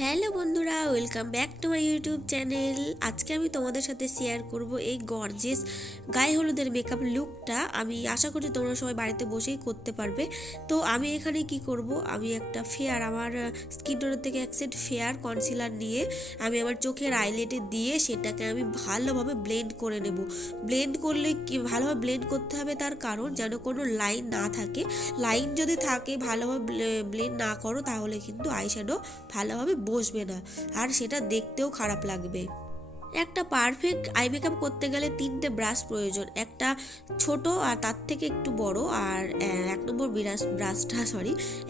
Hello বন্ধুরা, welcome back to my YouTube channel. আজকে আমি তোমাদের সাথে শেয়ার করব এই গর্জিয়াস গায়ে হলুদের মেকআপ লুকটা। আমি আশা করি তোমরা সবাই বাড়িতে বসেই করতে পারবে। তো আমি এখানে কি করব, আমি একটা ফেয়ার, আমার স্কিন টোনের থেকে এক সেট ফেয়ার কনসিলার নিয়ে আমি আমার চোখের আইলেটে দিয়ে সেটাকে আমি ভালোভাবে ব্লেন্ড করে নেব। ব্লেন্ড করলে কি ভালোভাবে ব্লেন্ড করতে হবে, তার কারণ যেন কোনো লাইন না থাকে। লাইন যদি থাকে, ভালোভাবে ব্লেন্ড না করো, তাহলে কিন্তু আইশ্যাডো ভালোভাবে বসবে না, আর সেটা দেখতেও খারাপ লাগবে। একটা পারফেক্ট আই মেকআপ করতে গেলে তিনটে ব্রাশ প্রয়োজন, একটা ছোট আর তার থেকে একটু বড়, আর এক নম্বর ব্রাশটা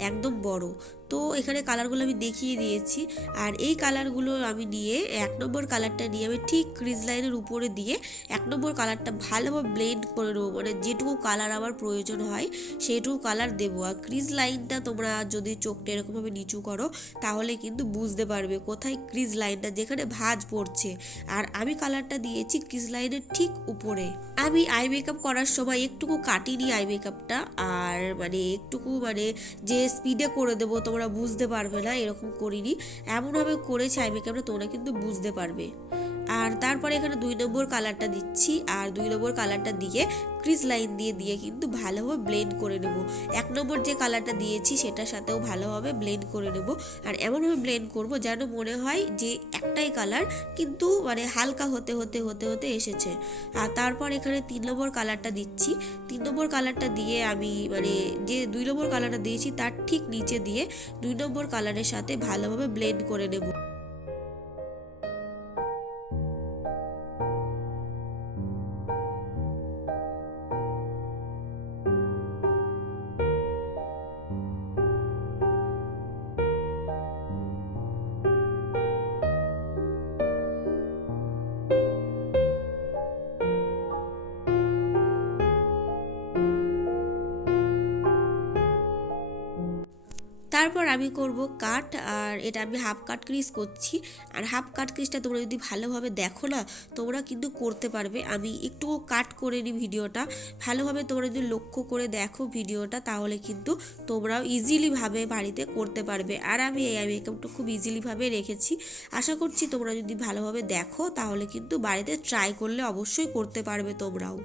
একদম বড়। তো এখানে কালারগুলো আমি দেখিয়ে দিয়েছি, আর এই কালারগুলো আমি নিয়ে এক নম্বর কালারটা নিয়ে আমি ঠিক ক্রিজ লাইনের উপরে দিয়ে এক নম্বর কালারটা ভালোভাবে ব্লেন্ড করে নেবো। মানে যেটুকু কালার আমার প্রয়োজন হয় সেইটুকু কালার দেবো। আর ক্রিজ লাইনটা তোমরা যদি চোখটা এরকমভাবে নিচু করো, তাহলে কিন্তু বুঝতে পারবে কোথায় ক্রিজ লাইনটা, যেখানে ভাঁজ পড়ছে। আর আমি কালারটা দিয়েছি ক্রিজ লাইনের ঠিক উপরে। আমি আই মেকআপ করার সময় একটুকু কাটিনি আই মেকআপটা, আর একটুকু যে স্পিডে করে দেবো তোমরা বুঝতে পারবে না, এরকম করিনি। এমনভাবে করেছি আই মেকআপটা, তোমরা কিন্তু বুঝতে পারবে। আর তারপরে এখানে 2 নম্বর কালারটা দিচ্ছি, আর 2 নম্বর কালারটা দিয়ে ক্রিজ লাইন দিয়ে কিন্তু ভালোভাবে ব্লেন্ড করে নেব। 1 নম্বর যে কালারটা দিয়েছি সেটার সাথেও ভালোভাবে ব্লেন্ড করে নেব। আর এমনভাবে ব্লেন্ড করব যেন মনে হয় যে একটাই কালার, কিন্তু হালকা হতে হতে হতে হতে এসেছে। আর তারপর এখানে 3 নম্বর কালারটা দিচ্ছি। 3 নম্বর কালারটা দিয়ে আমি যে 2 নম্বর কালারটা দিয়েছি তার ঠিক নিচে দিয়ে 2 নম্বর কালারের সাথে ভালোভাবে ব্লেন্ড করে নেব। তারপর আমি করব কাট, আর এটা আমি হাফ কাট ক্রিজ করছি। আর হাফ কাট ক্রিজটা তোমরা যদি ভালোভাবে দেখো না, তোমরা কিন্তু করতে পারবে। আমি একটু কাট করে নিই ভিডিওটা, ভালোভাবে তোমরা যদি লক্ষ্য করে দেখো ভিডিওটা, তাহলে কিন্তু তোমরাও ইজিলিভাবে বাড়িতে করতে পারবে। আর আমি এই মেকআপটা খুব ইজিলিভাবে রেখেছি। আশা করছি তোমরা যদি ভালোভাবে দেখো, তাহলে কিন্তু বাড়িতে ট্রাই করলে অবশ্যই করতে পারবে তোমরাও।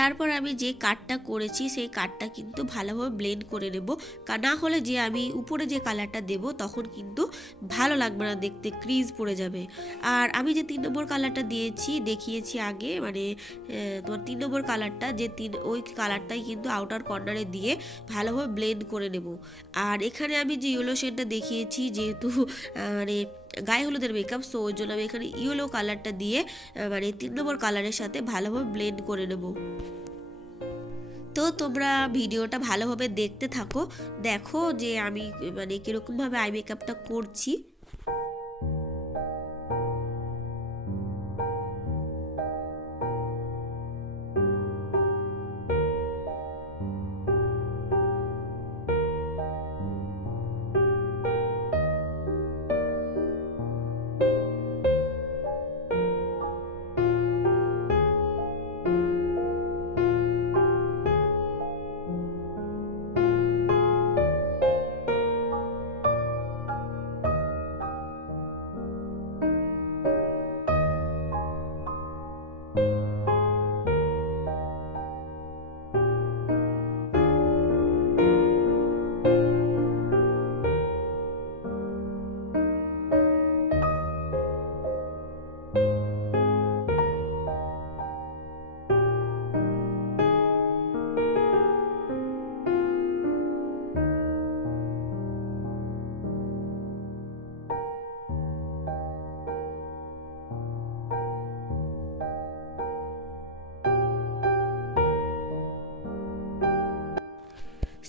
তারপর আমি যে কাটটা করেছি সেই কাটটা কিন্তু ভালোভাবে ব্লেন্ড করে নেব, না হলে যে আমি উপরে যে কালারটা দেব তখন কিন্তু ভালো লাগবে না দেখতে, ক্রিজ পড়ে যাবে। আর আমি যে 3 নম্বর কালারটা দিয়েছি দেখিয়েছি আগে, তোমার 3 নম্বর কালারটা ওই কালারটাই কিন্তু আউটার কর্নারে দিয়ে ভালোভাবে ব্লেন্ড করে নেব। আর এখানে আমি যে ইয়েলো শেডটা দেখিয়েছি, যেহেতু গায়ে হলুদের মেকআপ, সো ওই জন্য আমি এখানে ইয়েলো কালারটা দিয়ে 3 নম্বর কালারের সাথে ভালোভাবে ব্লেন্ড করে নেব। তো তোমরা ভিডিওটা ভালোভাবে দেখতে থাকো, দেখো যে আমি কীরকমভাবে আই মেকআপটা করছি।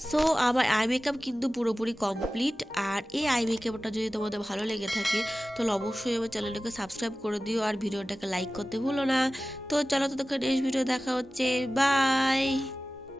সো আমার আই মেকআপ কিন্তু পুরোপুরি কমপ্লিট। আর এই আই মেকআপটা যদি তোমাদের ভালো লেগে থাকে, তাহলে অবশ্যই আমার চ্যানেলটাকে সাবস্ক্রাইব করে দিও, আর ভিডিওটাকে লাইক করতে ভুলো না। তো চলো, তো নেক্সট ভিডিও দেখা হচ্ছে, বাই।